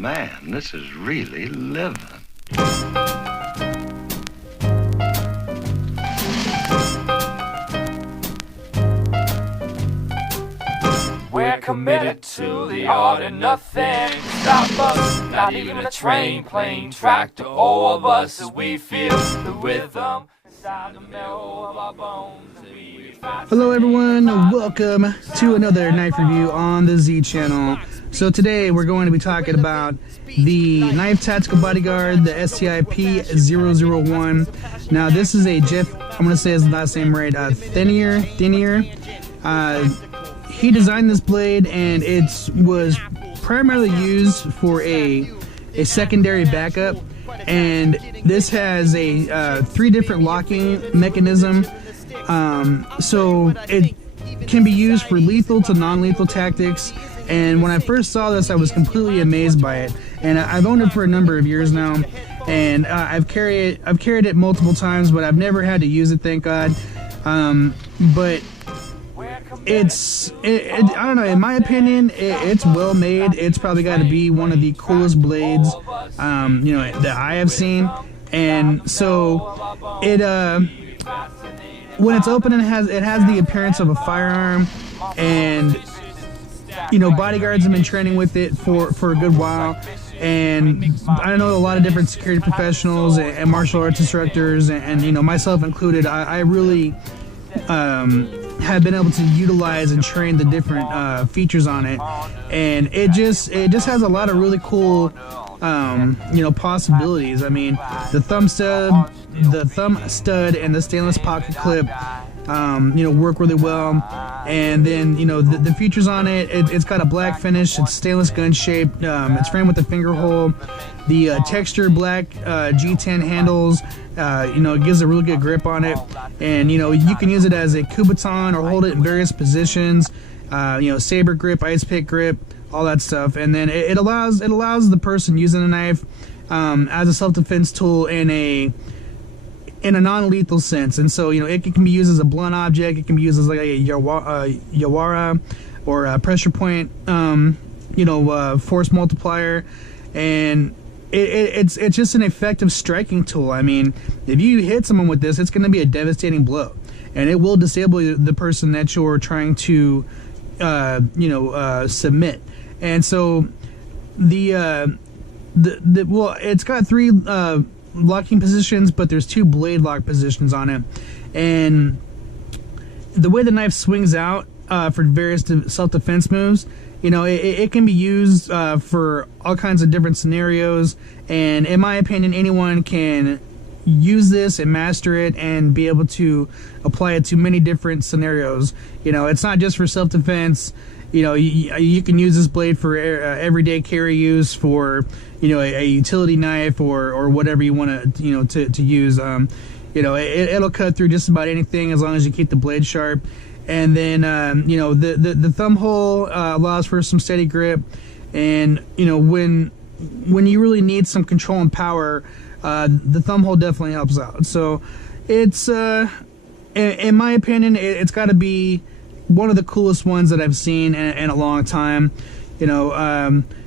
man, this is really living. We're committed to the art and nothing stop us, not even a train, plane, tractor, all of us as we feel the rhythm inside the marrow of our bones. Hello everyone, welcome to another knife review on the Z channel. So today we're going to be talking about the Knife Tactical Bodyguard, the STI P001. Now this is a Jeff, I'm going to say his last name right, Thinnier. He designed this blade and it was primarily used for a secondary backup, and this has a 3 different locking mechanism. So it can be used for lethal to non-lethal tactics, and when I first saw this I was completely amazed by it, and I've owned it for a number of years now, and I've carried it multiple times, but I've never had to use it, thank God. But I don't know, in my opinion, it's well made. It's probably got to be one of the coolest blades that I have seen. And so when it's open, it has the appearance of a firearm, and bodyguards have been training with it for a good while, and I know a lot of different security professionals and martial arts instructors, and myself included. I really have been able to utilize and train the different features on it, and it just has a lot of really cool possibilities. I mean, the thumb stud and the stainless pocket clip work really well, and then the features on it's got a black finish, it's stainless gun shaped, it's framed with a finger hole, the texture black G10 handles, it gives a really good grip on it, and you can use it as a coup baton or hold it in various positions, saber grip, ice pick grip, all that stuff. And then it allows the person using the knife as a self-defense tool in a non-lethal sense. And so it can be used as a blunt object, it can be used as like a Yawara or a pressure point force multiplier, and it's just an effective striking tool. I mean, if you hit someone with this, it's going to be a devastating blow, and it will disable the person that you're trying to submit. And so it's got 3 locking positions, but there's 2 blade lock positions on it, and the way the knife swings out for various self-defense moves, it can be used for all kinds of different scenarios, and in my opinion, anyone can use this and master it and be able to apply it to many different scenarios. It's not just for self-defense. You can use this blade for everyday carry use, for a utility knife or whatever you want to use. It'll cut through just about anything as long as you keep the blade sharp. And then the thumb hole allows for some steady grip, and when you really need some control and power, the thumb hole definitely helps out. So it's in my opinion, it's got to be one of the coolest ones that I've seen in a long time.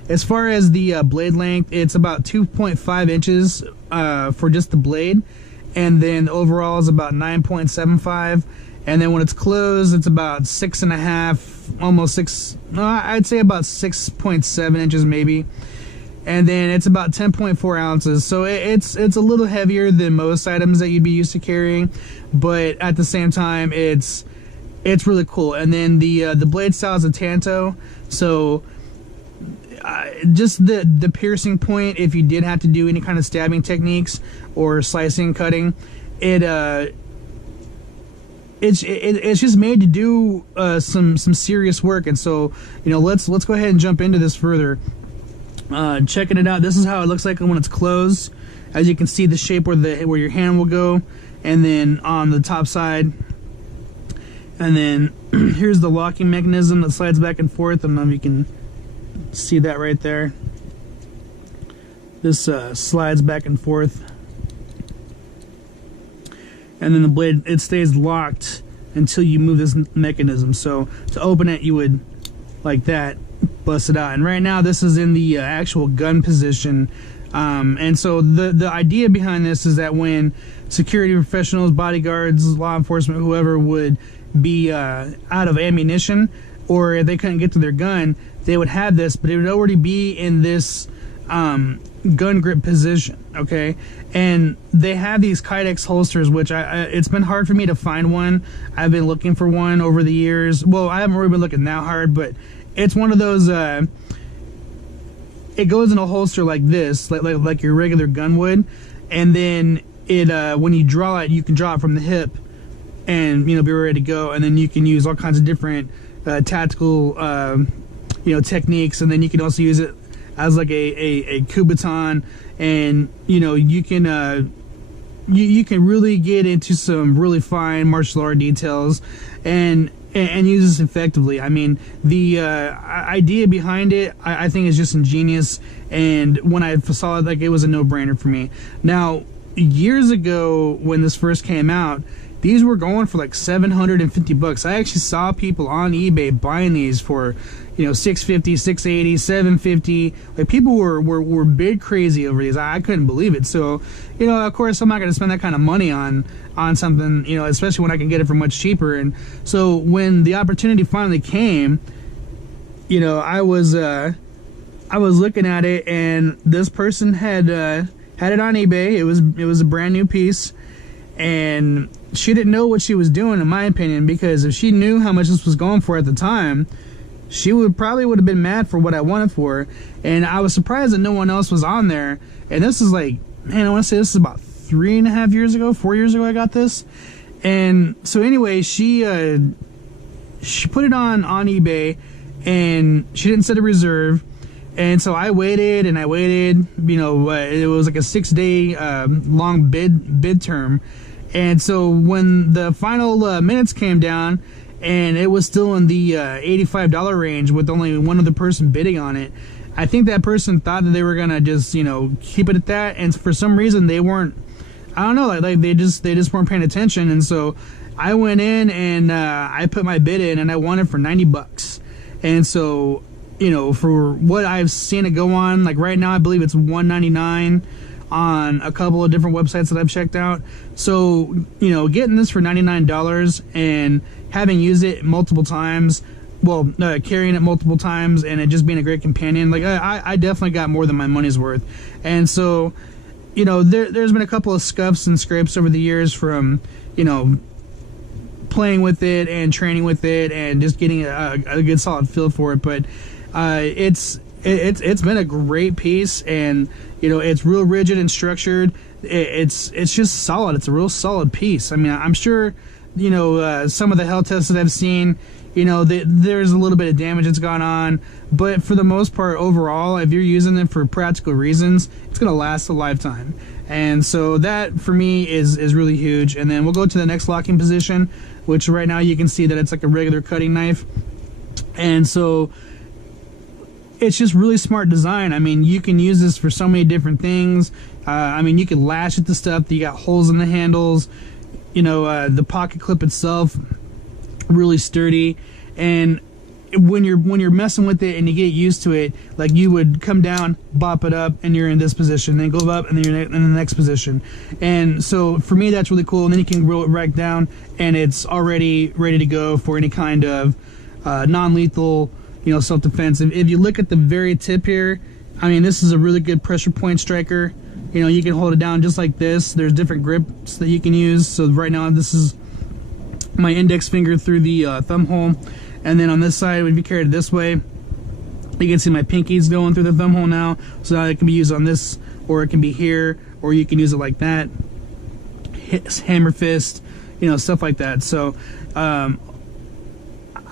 As far as the blade length, it's about 2.5 inches for just the blade, and then overall is about 9.75. And then when it's closed, it's about 6.5, almost 6. No, I'd say about 6.7 inches maybe. And then it's about 10.4 ounces. So it's a little heavier than most items that you'd be used to carrying, but at the same time, it's really cool. And then the blade style is a tanto, so just the piercing point, if you did have to do any kind of stabbing techniques or slicing, cutting, it's just made to do some serious work. And so let's go ahead and jump into this further. Checking it out, this is how it looks like when it's closed. As you can see, the shape where your hand will go, and then on the top side, and then here's the locking mechanism that slides back and forth. I don't know if you can see that right there. This slides back and forth, and then the blade, it stays locked until you move this mechanism. So to open it, you would like that, bust it out. And right now this is in the actual gun position. And so the idea behind this is that when security professionals, bodyguards, law enforcement, whoever would be out of ammunition, or if they couldn't get to their gun, they would have this, but it would already be in this gun grip position, okay? And they have these Kydex holsters, which it's been hard for me to find one. I've been looking for one over the years. Well, I haven't really been looking that hard, but it's one of those, it goes in a holster like this, like your regular gun would, and then it when you draw it, you can draw it from the hip and, you know, be ready to go, and then you can use all kinds of different tactical you know, techniques, and then you can also use it as like a Kubaton, and you know, you can you can really get into some really fine martial art details and use this effectively. I mean, the idea behind it, I think is just ingenious, and when I saw it, like, it was a no-brainer for me. Now, years ago when this first came out, these were going for like $750. I actually saw people on eBay buying these for, you know, $650, $680, $750. Like, people were big crazy over these. I couldn't believe it. So, you know, of course, I'm not going to spend that kind of money on something, you know, especially when I can get it for much cheaper. And so when the opportunity finally came, you know, I was looking at it, and this person had it on eBay. It was a brand new piece, and she didn't know what she was doing, in my opinion, because if she knew how much this was going for at the time, she would have been mad for what I wanted for. And I was surprised that no one else was on there. And this is like, man, I want to say this is about 3.5 years ago, 4 years ago I got this. And so anyway, she put it on eBay, and she didn't set a reserve. And so I waited, you know, it was like a 6-day long bid term. And so when the final minutes came down, and it was still in the $85 range with only one other person bidding on it, I think that person thought that they were gonna just, you know, keep it at that. And for some reason they weren't. I don't know, like they just weren't paying attention. And so I went in and I put my bid in, and I won it for $90. And so, you know, for what I've seen it go on, like right now I believe it's $199 on a couple of different websites that I've checked out. So, you know, getting this for $99 and having used it multiple times, well, carrying it multiple times, and it just being a great companion, like I definitely got more than my money's worth. And so, you know, there's been a couple of scuffs and scrapes over the years from, you know, playing with it and training with it and just getting a good solid feel for it. But it's been a great piece, and you know, it's real rigid and structured. It's just solid. It's a real solid piece. I mean, I'm sure, you know, some of the hell tests that I've seen, you know, there's a little bit of damage that's gone on, but for the most part, overall, if you're using it for practical reasons, it's gonna last a lifetime. And so that for me is really huge. And then we'll go to the next locking position, which right now you can see that it's like a regular cutting knife. And so it's just really smart design. I mean, you can use this for so many different things. I mean, you can lash at the stuff. You got holes in the handles. You know, the pocket clip itself, really sturdy. And when you're messing with it and you get used to it, like you would come down, bop it up, and you're in this position. Then go up, and then you're in the next position. And so for me, that's really cool. And then you can roll it right down, and it's already ready to go for any kind of non-lethal, you know, self-defense. If you look at the very tip here, I mean, this is a really good pressure point striker. You know, you can hold it down just like this. There's different grips that you can use. So right now, this is my index finger through the thumb hole. And then on this side, if you carry it this way, you can see my pinkies going through the thumb hole now. So now it can be used on this, or it can be here, or you can use it like that. Hammer fist, you know, stuff like that. So,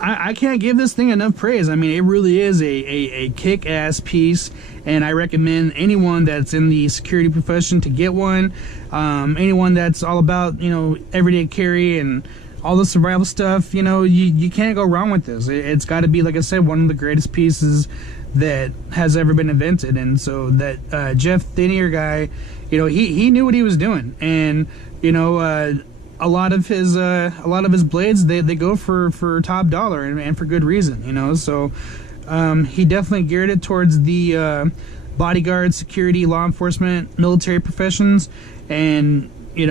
I can't give this thing enough praise. I mean, it really is a kick-ass piece, and I recommend anyone that's in the security profession to get one. Anyone that's all about, you know, everyday carry and all the survival stuff, you know, you can't go wrong with this. It's got to be, like I said, one of the greatest pieces that has ever been invented. And so that Jeff Thinnier guy, you know, he knew what he was doing, and you know, a lot of his blades, they go for top dollar, and for good reason, you know. So He definitely geared it towards the bodyguard, security, law enforcement, military professions, and he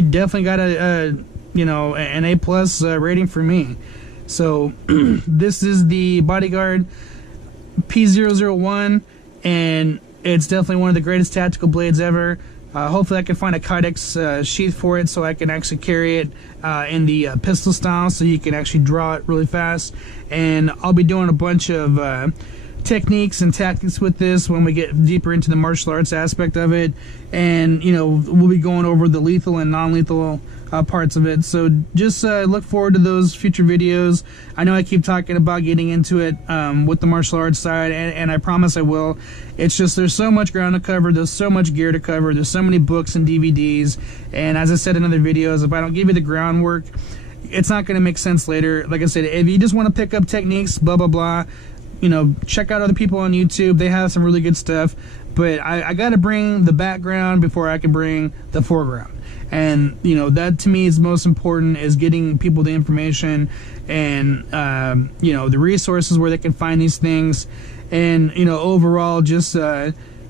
definitely got an A+ rating for me. So this is the Bodyguard P001, and it's definitely one of the greatest tactical blades ever. Hopefully I can find a Kydex sheath for it so I can actually carry it in the pistol style, so you can actually draw it really fast. And I'll be doing a bunch of techniques and tactics with this when we get deeper into the martial arts aspect of it, and we'll be going over the lethal and non-lethal parts of it. So just look forward to those future videos. I know I keep talking about getting into it with the martial arts side, and I promise I will. It's just there's so much ground to cover, there's so much gear to cover, there's so many books and DVDs, and as I said in other videos, if I don't give you the groundwork, it's not going to make sense later. Like I said, if you just want to pick up techniques, blah blah blah, check out other people on YouTube. They have some really good stuff, but I got to bring the background before I can bring the foreground. And that to me is most important, is getting people the information and the resources where they can find these things, and overall just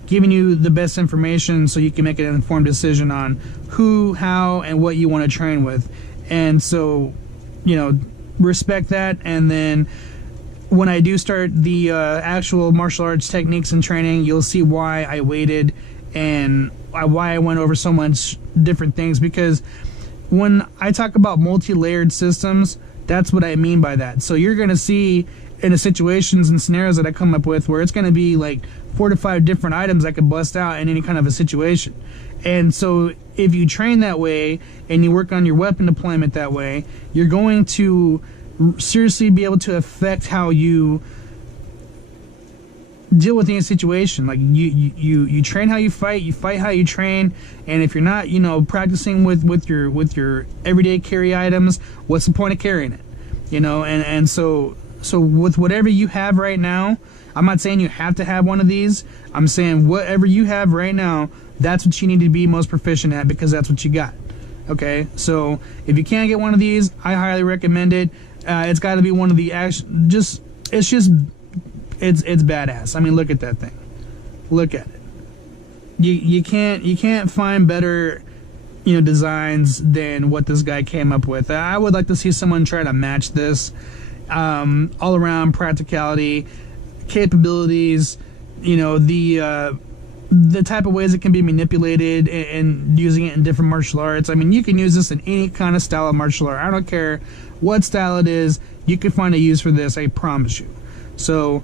giving you the best information so you can make an informed decision on who, how, and what you want to train with. And so respect that. And then when I do start the actual martial arts techniques and training, you'll see why I waited and why I went over so much different things. Because when I talk about multi-layered systems, that's what I mean by that. So you're going to see in the situations and scenarios that I come up with where it's going to be like 4 to 5 different items I could bust out in any kind of a situation. And so if you train that way and you work on your weapon deployment that way, you're going to seriously be able to affect how you deal with any situation. Like you train how you fight how you train, and if you're not practicing with your everyday carry items, what's the point of carrying it? And so with whatever you have right now, I'm not saying you have to have one of these, I'm saying whatever you have right now, that's what you need to be most proficient at, because that's what you got. Okay, so if you can't get one of these, I highly recommend it. It's got to be one of the it's badass. I mean, look at that thing. Look at it. You can't find better designs than what this guy came up with. I would like to see someone try to match this. All around practicality, capabilities, the type of ways it can be manipulated, and using it in different martial arts. I mean, you can use this in any kind of style of martial art. I don't care what style it is, you can find a use for this, I promise you. So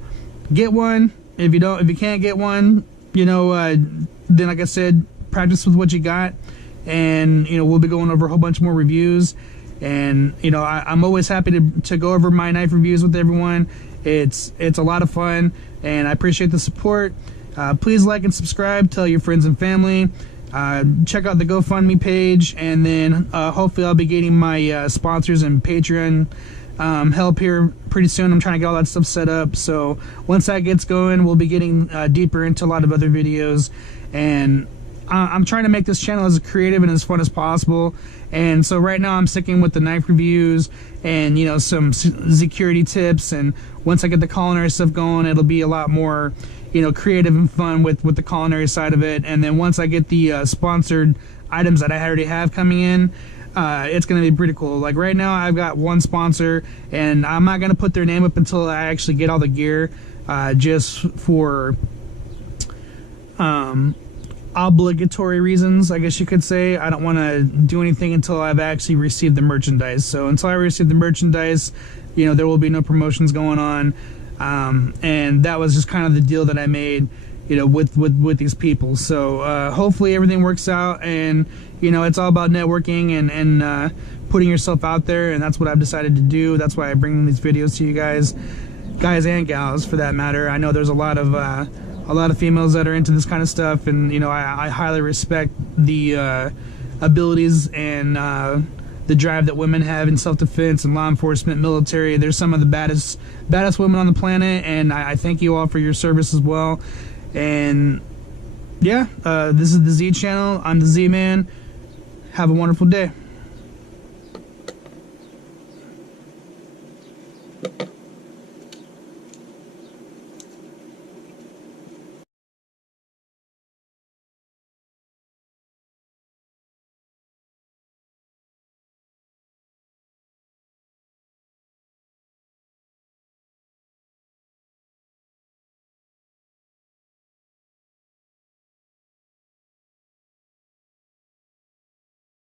get one. If you can't get one, then like I said, practice with what you got, and we'll be going over a whole bunch more reviews. And I'm always happy to go over my knife reviews with everyone. It's a lot of fun, and I appreciate the support. Please like and subscribe, tell your friends and family, check out the GoFundMe page, and then hopefully I'll be getting my sponsors and Patreon help here pretty soon. I'm trying to get all that stuff set up, so once that gets going, we'll be getting deeper into a lot of other videos. And I'm trying to make this channel as creative and as fun as possible, and so right now I'm sticking with the knife reviews and some security tips, and once I get the culinary stuff going, it'll be a lot more creative and fun with the culinary side of it. And then once I get the sponsored items that I already have coming in, it's going to be pretty cool. Like right now I've got one sponsor, and I'm not going to put their name up until I actually get all the gear, just for obligatory reasons, I guess you could say. I don't want to do anything until I've actually received the merchandise. So until I receive the merchandise, there will be no promotions going on. And that was just kind of the deal that I made, with these people. So hopefully everything works out, and it's all about networking and putting yourself out there, and that's what I've decided to do. That's why I bring these videos to you guys and gals for that matter. I know there's a lot of females that are into this kind of stuff, and I highly respect the abilities and the drive that women have in self-defense and law enforcement, military. There's some of the baddest women on the planet, and I thank you all for your service as well. And yeah, this is the Z channel. I'm the Z Man. Have a wonderful day.